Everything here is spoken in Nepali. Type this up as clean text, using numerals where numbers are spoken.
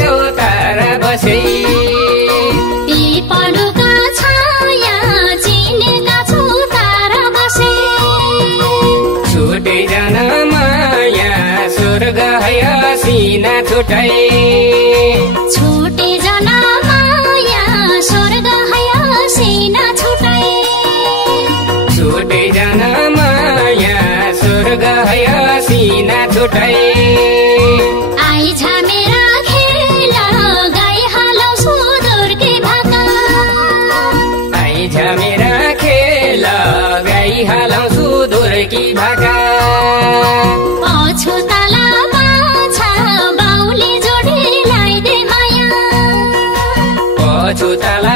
चौतारा बसे पिपलुका छाया चिनेका छु तारा बसे छुटे जान माया स्वर्ग है सिना छुटाई छुटे जान माया स्वर्ग है सिना छुटाई छुटे जान माया स्वर्ग है सिना छुटाई आई झमेरा खेला गाई हालौ सुदूर के भाका आई झमेरा खेला गाई हालौ सुदूर की भाका पछुताला पाछा बाउले जोडीलाई दे माया पछुताला